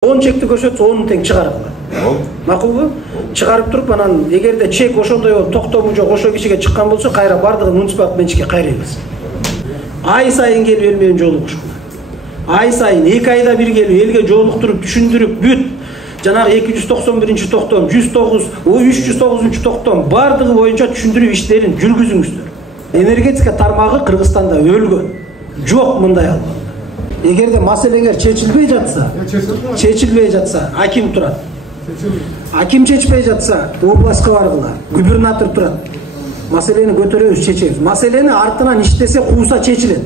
10 чекти көрсөтсө 10 тең чыгарып калат. Макулбу? Чыгарып туруп анан эгерде чек ошондой болуп токтому жок ошо кишиге чыккан болсо кайра бардыгын муниципалдык менчикке кайрайбыз. Ай сайын келип эл менен жолугушкан. Ай сайын 2 айда бир келип элге жолуктуруп түшүндүрүп бүт жанагы 291-токтом, 109, 309-токтом бардыгы боюнча түшүндүрүп иштерин жүргүзүңүздөр. Энергетика тармагы Кыргызстанда өлгөн. Жок мындай албан. Эгерде маселеңер чечилбей жатса, аким турат. Аким чечпей жатса, областка баргыла, губернатор турат. Маселени көтөрөбүз, чечебиз. Маселени артынан иштесе кууса чечилет.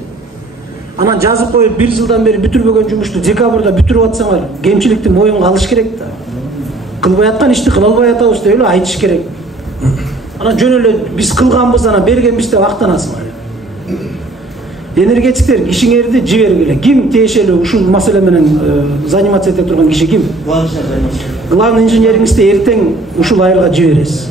Анан жазып коюп 1 жылдан бери бүтүрбөгөн жумушту декабрда бүтүрүп атсаңар, кемчиликти моюнга алыш керек да. Кылбай аткан ишти кыла албай атабыз деп эле айтыш керек. Анан жөн эле биз кылганбыз, анан бергенбиз деп актанасыңар. Энергетиктер кишиңерди жибергиле. Ким тиешелүү ушул маселе менен заниматься эте турган киши ким? Главный инженериңизди эртең ушул айылга жибересиз.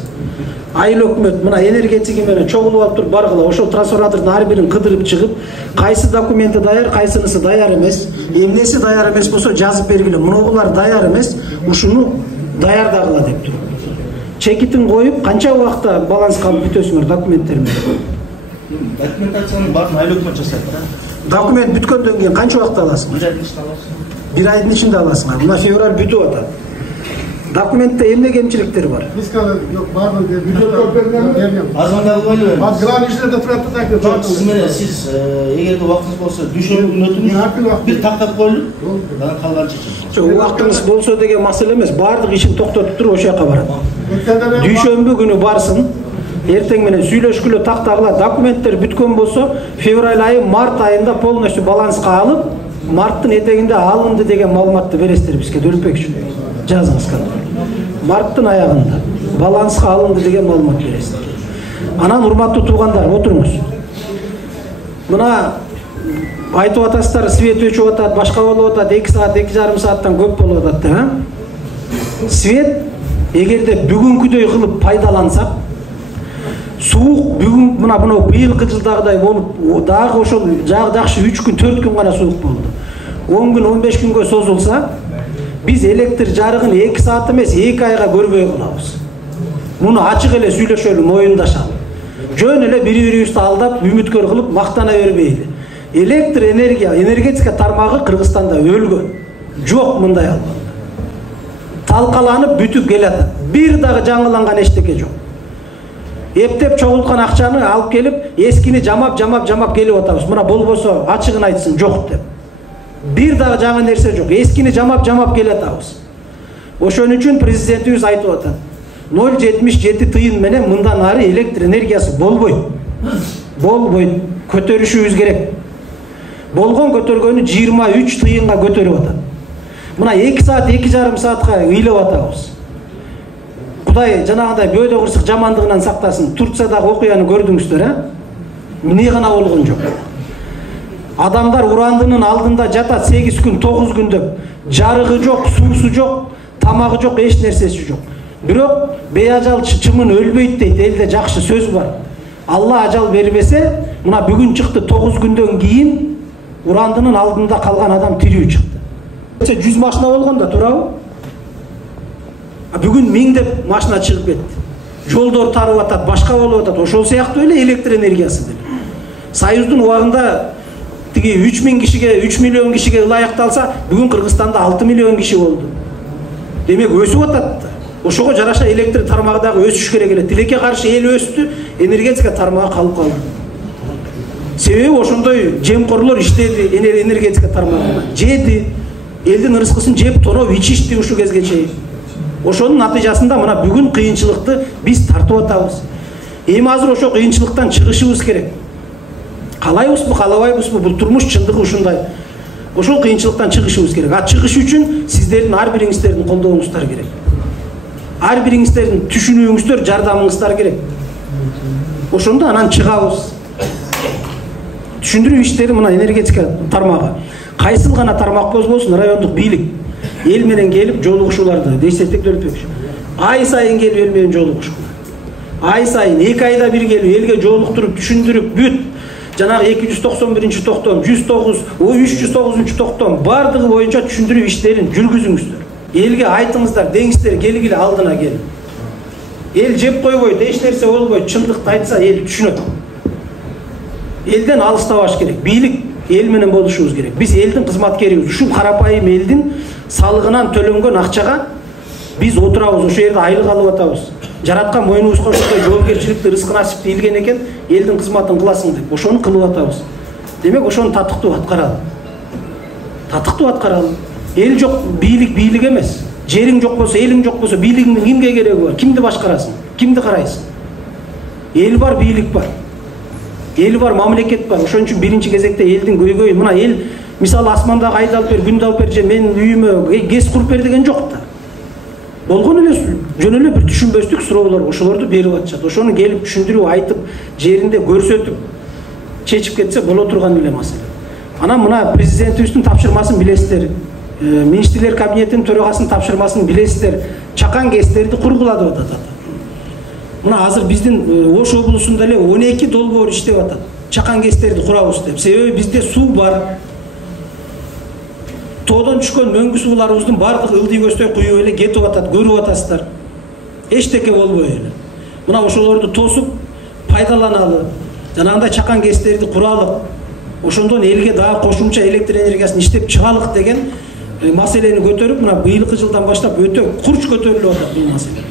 Айыл өкмөт мына энергетики менен чогулуп алып туруп баргыла. Ошол трансформатордун ар бирин кыдырып чыгып, кайсы документи даяр, кайсынысы даяр эмес, эмнеси даяр эмес болсо жазып бергиле. Мунугулар даяр эмес, ушуну даярдагыла деп туруп. Чекитин коюп, канча убакта баланска алып бүтөсүңөр документтер менен? Документацияны барын айыл өкмөт жасайт да. Документ бүткөндөн кийин канча убакта аласың? 1 айдын ичинде аласың. 1 айдын ичинде аласыңар. Мына февраль бүтүп атат. Документте эмне кемчиликтер бар? Азмандалбайлы. Сиз менен сиз эгерде убактыңыз болсо дүйшөмбү күнү өтүңүз. Бир тактап коюлуп, анан калган чечим. Жок, убактыңыз болсо деген маселе эмес. Бардык ишин токтотуп туруп ошол жака барат. Дүйшөмбү күнү барсын. Эртең менен сүйлөшкүлө тактагыла, документтер бүткөн болсо, февраль айы, март айында полностью баланска алып, марттын этегинде алынды деген маалыматты бересиздер бизге Дөлөпбек үчүн. Жазыңыз кантип. Марттын аягында баланска алынды деген маалымат бересиздер. Анан урматтуу туугандар, отуруңуз. Мына айтып атасыздар, свет өчүп атат, башка болуп атат, 2 саат, 2,5 сааттан көп болуп атат да. Свет эгерде бүгүнкүдөй кылып пайдалансак, суук бүгүн мына быйылкы жылдагыдай болуп, дагы ошол жакшы 3 күн, 4 күн гана суук болду. 10 күн, 15 күнгө созулса, биз электр жарыгын 2 саат эмес, 2 айга көрбөй калабыз. Муну ачык эле сүйлөшөлү, моюндашалы. Жөн эле бири-бирибизди алдап, үмүткөр кылып мактана бербейли. Электр энергия, энергетика тармагы Кыргызстанда өлгөн. Жок мындай албан. Талкаланып бүтүп келатат. Бир дагы жаңыланган эчтеке жок. Эптеп чогулткан акчаны алып келип, эскини жамап келип атабыз. Мына болбосо ачыгын айтсын жок деп. Бир дагы жаңы нерсе жок. Эскини жамап келип атабыз. Ошон үчүн президентибиз айтып атат. 0,77 тыйын менен мындан ары электр энергиясы болбойт. Болбойт. Көтөрүшүбүз керек. Болгон көтөргөнү 23 тыйынга көтөрүп атат. Мына 2 саат, 2,5 саатка ыйлап атабыз. Кудай жанагындай бөөдө кырсык жамандыгынан сактасын. Турциядагы окуяны көрдүңүздөр, эмне гана болгон жок. Адамдар урандынын алдында жатат 8 күн, 9 күн деп. Жарыгы жок, суусу жок, тамагы жок, эч нерсеси жок. Бирок бейажал чымын өлбөйт дейт, элде жакшы сөз бар. Алла ажал бербесе, мына бүгүн чыкты 9 күндөн кийин урандынын алдында калган адам тирүү чыкты. 100 машина болгон да, туурабы? Бүгүн 1000 деп машина чыгып кетти. Жолдор тарып атат, башка болуп атат. Ошол сыяктуу эле электр энергиясы деп. Союздун убагында тиги 3000 кишиге, 3 миллион кишиге ылайыкталса, бүгүн Кыргызстанда 6 миллион киши болду. Демек өсүп атат. Ошого жараша электр тармагы дагы өсүш керек эле. Тилекке каршы эл өстү, энергетика тармагы калып калды. Себеби ошондой жемкорлор иштеди энергетика тармагында. Жеди, элдин ырыскысын жеп тоноп ичишти ушул кезге чейин. Ошонун натыйжасында мына бүгүн кыйынчылыкты биз тартып атабыз. Эми азыр ошо кыйынчылыктан чыгышыбыз керек. Калайбызбы, калабайбызбы, бул турмуш чындыгы ушундай. Ошол кыйынчылыктан чыгышыбыз керек. Чыгыш үчүн сиздердин ар бириңиздердин колдооңуздар керек. Ар бириңиздердин түшүнүүңүздөр, жардамыңыздар керек. Ошондо анан чыгабыз. Түшүндүрүү иштери мына энергетика тармагы. Кайсыл гана тармак болбосун, райондук бийлик эл менен келип жолугушууларды дейсеттик Дөлөпбек. Ай сайын келип эл менен жолугушкан. Ай сайын 2 айда бир келип элге жолуктуруп, түшүндүрүп бүт жанагы 291 токтом, 109, 309 токтом бардыгы боюнча түшүндүрүү иштерин жүргүзүңүздөр. Элге айтыңыздар, деңиздер келгиле алдына кел. Эл жеп койбойт, эч нерсе болбойт, чындыкты айтса эл түшүнөт. Элден алыстабаш керек. Бийлик эл менен болушубуз керек. Биз элдин кызматкерибиз. Ушул карапайым элдин салыгынан төлөнгөн акчага биз отурабыз, ошол жерде айлык алып атабыз. Жараткан мойнубузга ошондой жоопкерчиликти, рызкы насипти илген экен, элдин кызматын кыласың деп. Ошону кылып атабыз. Демек ошону татыктуу аткаралы. Татыктуу аткаралы. Эл жок, бийлик эмес. Жериң жок болсо, элиң жок болсо, бийлигиңдин кимге кереги бар? Кимди башкарасың? Кимди карайсың? Эл бар, бийлик бар. Эл бар, мамлекет бар. Ошон үчүн биринчи кезекте элдин көйгөйү, мына эл мисалы асмандагы айды алып бер, күндү алып бер, же менин үйүмө гез куруп бер деген жок да. Болгон эле жөн эле бир түшүнбөстүк суроолор ошолорду берип атышат. Ошону келип түшүндүрүп, айтып, жеринде көрсөтүп чечип кетсе боло турган эле маселе. Анан мына президентибиздин тапшырмасын билесиздер. Министрлер кабинетинин төрагасынын тапшырмасын билесиздер. Чакан ГЭСтерди кургула деп атат. Мына азыр биздин Ош облусунда эле 12 долбоор иштеп атат. Чакан ГЭСтерди курабыз деп. Себеби бизде суу бар. Тоодон түшкөн мөңгү сууларыбыздын бардыгы ылдый көздөй куюп эле кетип атат, көрүп атасыздар. Эчтеке болбой эле. Мына ошолорду тосуп пайдаланалы. Жанагындай чакан ГЭСтерди куралык. Ошондон элге дагы кошумча электр энергиясын иштеп чыгалык деген маселени көтөрүп, мына быйылкы жылдан баштап өтө курч көтөрүлүп атат бул маселе.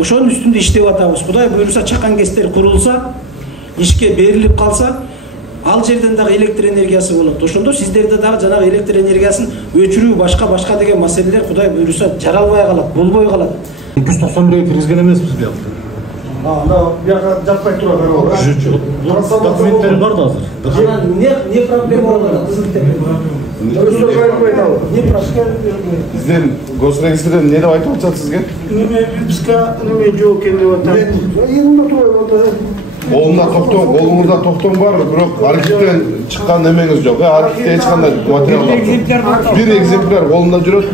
Ошонун үстүндө иштеп атабыз. Кудай буйруса чакан ГЭСтер курулса, ишке берилип калса, ал жерден дагы электр энергиясы болот. Ошондо сиздерде дагы жанагы электр энергиясын өчүрүү, башка деген маселелер Кудай буйруса жаралбай калат, болбой калат. 291-ге киргизген эмеспиз биякта. Ана бияка жаппай тура берип. Документтер бар да азыр. Не проблема болот? Не проблема? Сизден госрегистрден не деп айтып атышат сизге? Бизге неме жок экен деп атат. Эми тура атат. Колуңузда токтом бар, бирок архивден чыккан немеңиз жок. Архивде эч кандай материалдар. Бир экземпляр колунда жүрөт.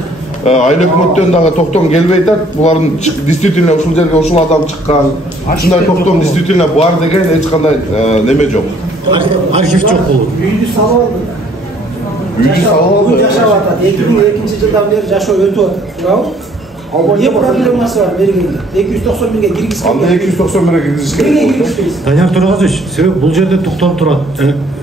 Айыл өкмөттөн дагы токтом келбей атат. Булардын действительно ушул жерге ушул адам чыккан. Ушундай токтом действительно бар деген эч кандай неме жок. Архив жок болот. Үйдү салып алды. Үйдү салып алды. Жашап атат. 2002-жылдан бери жашоо өтүп атат. Туурабы? Не проблемасы бар бергенде? 291-ге киргизген. Анда 291-ге киргизген. Данияр Төрагазович, себеп бул жерде токтом турат.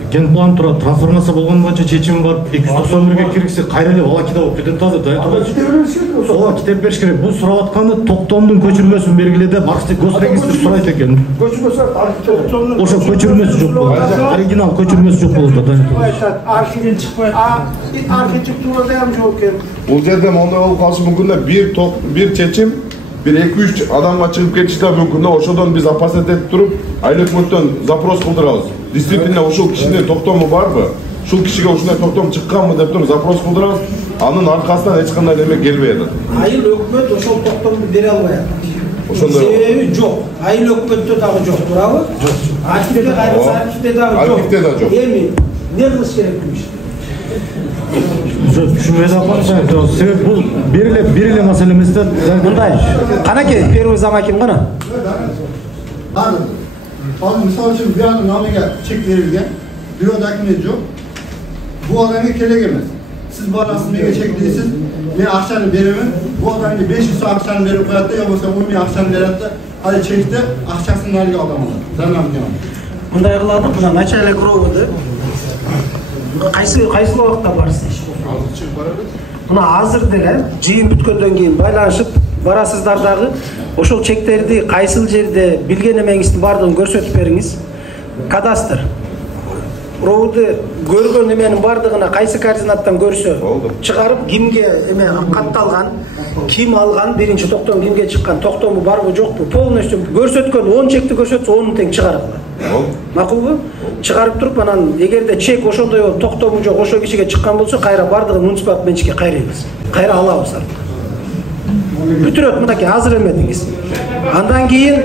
Генплан турат, трансформация болгон боюнча чечим бар. 291-ге киргизсе кайра эле Алакида болуп кетет азыр. Данияр Төрагазович. Ооба, китеп бериш керек. Бул сурап атканы токтомдун көчүрмөсүн бергиле деп госрегистр сурайт экен. Көчүрмөсү архивден. Ошо көчүрмөсү жок болот. Оригинал көчүрмөсү жок болот да. Архивден чыкпайт. Архитектурада ham жок экен. Бул жерде мондой болуп калышы мүмкүн да бир чечим, бир 2-3 адамга чыгып кетиши да мүмкүн да. Ошодон биз опасность этип туруп, айыл өкмөттөн запрос кылдырабыз. Действительно ушул кишинин токтому барбы? Ушул кишиге ушундай токтом чыкканбы деп туруп запрос кылдырабыз. Анын аркасынан эч кандай неме келбей атат. Айыл өкмөт ошол токтомду бере албай атат. Ошондой себеби жок. Айыл өкмөттө дагы жок, туурабы? Жок. Архивде кайрылса архивде дагы жок. Архивде да жок. Эми не кылыш керек бул ишти? Түшүнбөй атам. Себеп бул бир эле маселе эмес да. Мындай. Канаке, первый замаким кана? Бардым. Ал мисалы үчүн биянын намыга чек берилген. Бирөө документ жок. Бул адамга керек эмес. Сиз барасыз, мега чек дейсиз. Мен акчаны беремин. Бул адамга 500 сом акчаны берип коет да, же болбосо 10 000 акчаны берет да, ал чекти акчасын алга адам алат. Занамдын. Мындай кыладык, мына начальник роводу. Кайсы убакытта барсыз? Мына азыр деле жыйын бүткөндөн кийин байланышып барасыздар дагы. Ошол чектерди кайсыл жерде билген эмеңиздин бардыгын көрсөтүп бериңиз. Кадастр. Роводу көргөн эменин бардыгына кайсы координаттан көрсө, чыгарып кимге эме катталган, ким алган, биринчи токтом кимге чыккан, токтому барбы жокпу, полностью көрсөткөн 10 чекти көрсөтсө 10 тең чыгарып алат. Макулбу? Чыгарып туруп анан эгерде чек ошондой болуп токтому жок, ошол кишиге чыккан болсо, кайра бардыгын муниципалдык менчикке кайрайбыз. Кайра алабыз артынан. Бүтүрөт мынакей азыр эмедиңиз. Андан кийин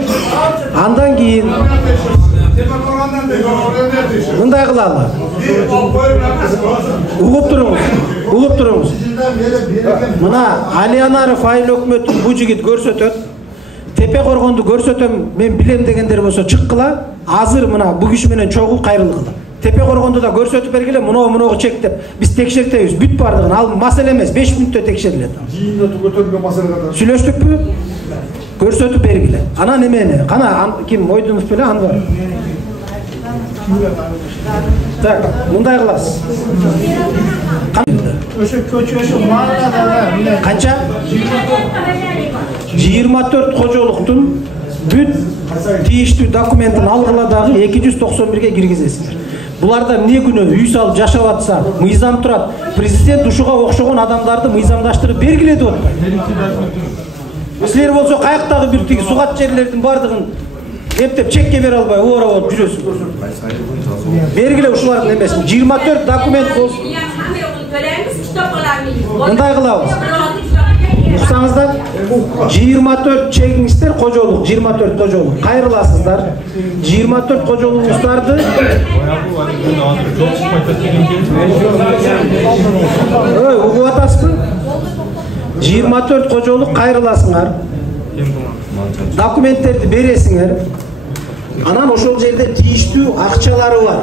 мындай кылалы. Угуп туруңуз. Мына Алиянаров айыл өкмөтүн бу жигит көрсөтөт. Tepe Korгонду көрсөтөм, мен билем дегендер болсо чыккыла. Азыр мына бу киши менен чогуу кайрылгыла. Теpe Korгонду да көрсөтүп бергиле, мыногу чек деп. Биз текшертебиз, бүт бардыгын. Ал маселе эмес, 5 мүнөттө текшерилет. Жийинде көтөрүлгөн маселелер. Сүйлөштүкпү? Көрсөтүп бергиле. Анан немени? Кана ким Мойдунов беле Анвар? Так, мындай кыласыз. Ошо көчөсү маалада Канча? 24 кожолуктун бүт тийиштүү документин алгыла дагы 291ге киргизесиңер. Буларда эмне күнөө үй салып жашап атса, мыйзам турат. Президент ушуга окшогон адамдарды мыйзамдаштырып бергиле деп атпайт. Силер болсо каяктагы бир тиги сугат жерлердин бардыгын эптеп чекке бере албай оора болуп жүрөсүңөр. Бергиле ушулардын эмесин. 24 документ болсун. Мындай кылабыз. Уксаңыздар, 24 чегиңиздер кожолук, 24 кожолук. Кайрыласыздар. 24 кожолугуңуздарды угуп атасызбы? 24 кожолук кайрыласыңар. Документтерди бересиңер. Анан ошол жерде тийиштүү акчалары бар.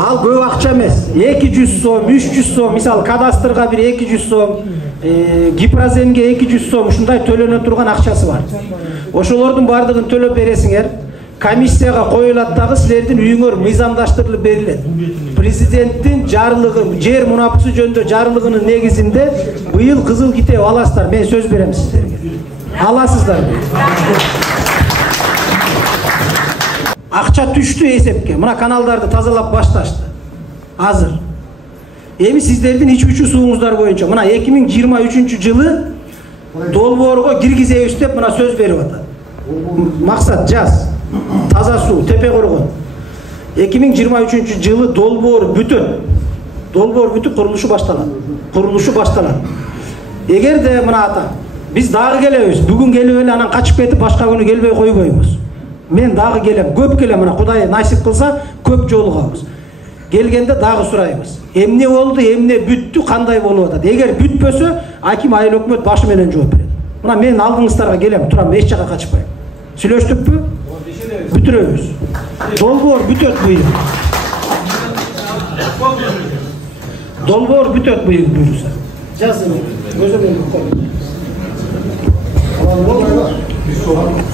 Ал көп акча эмес. 200 сом, 300 сом, мисалы кадастрга бир 200 сом, Гипрозенге 200 сом ушундай төлөнө турган акчасы бар. Ошолордун бардыгын төлөп бересиңер. Комиссияга коюлат дагы силердин үйүңөр мыйзамдаштырылып берилет. Президенттин жарлыгы, жер мунапысы жөнүндө жарлыгынын негизинде быйыл кызыл китеп аласыздар. Мен сөз берем сиздерге. Аласыздар. Акча түштү эсепке. Мына каналдарды тазалап башташты. Азыр. Эми сиздердин ичүүчү сууңуздар боюнча мына 2023-жылы долбоорго киргизебиз деп мына сөз берип атат. Максат жаз. Таза суу, Tepe Korgon. 2023-жылы долбоор бүтөт. Долбоор бүтүп курулушу башталат. Эгерде мына ата биз дагы келебиз. Бүгүн келип эле анан качып кетип башка күнү келбей койбойбуз. Мен дагы келем, көп келем, мына Кудай насип кылса көп жолугабыз. Келгенде дагы сурайбыз. Эмне болду, эмне бүттү, кандай болуп атат. Эгер бүтпөсө, аким айыл өкмөт башы менен жооп берет. Мына мен алдыңыздарга келем, турам, эч жака качпайм. Сүйлөштүкпү? Бүтүрөбүз. Долбоор бүтөт быйыл. Долбоор бүтөт быйыл буюрса. Жазыңыз. Өзүмөн кой.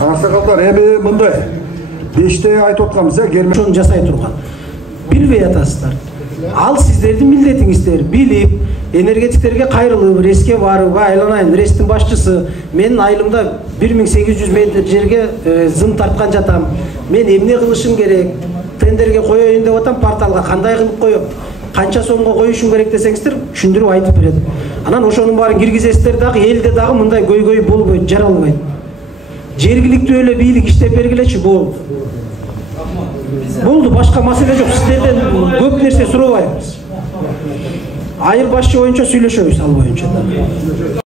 Аксакалдар, эми мындай 5те айтып атканбыз, Ошону жасай турган. Билбей атасыздар. Ал сиздердин милдетиңиздер. Билип, энергетиктерге кайрылып, реске барып, айланайын, рестин башчысы, менин айылымда 1800 метр жерге зым тарткан жатам. Мен эмне кылышым керек? Тендерге коеюн деп атам, порталга кандай кылып коем? Канча сомго коюшум керек десеңиздер, түшүндүрүп айтып берет. Анан ошонун баарын киргизесиздер дагы, элде дагы мындай көйгөй болбойт, жаралбайт. Жергиликтүү эле бийлик иштеп бергилечи болду. Болду, башка маселе жок. Сиздерден көп нерсе сурабайбыз. Айыл башчы боюнча сүйлөшөбүз ал боюнча.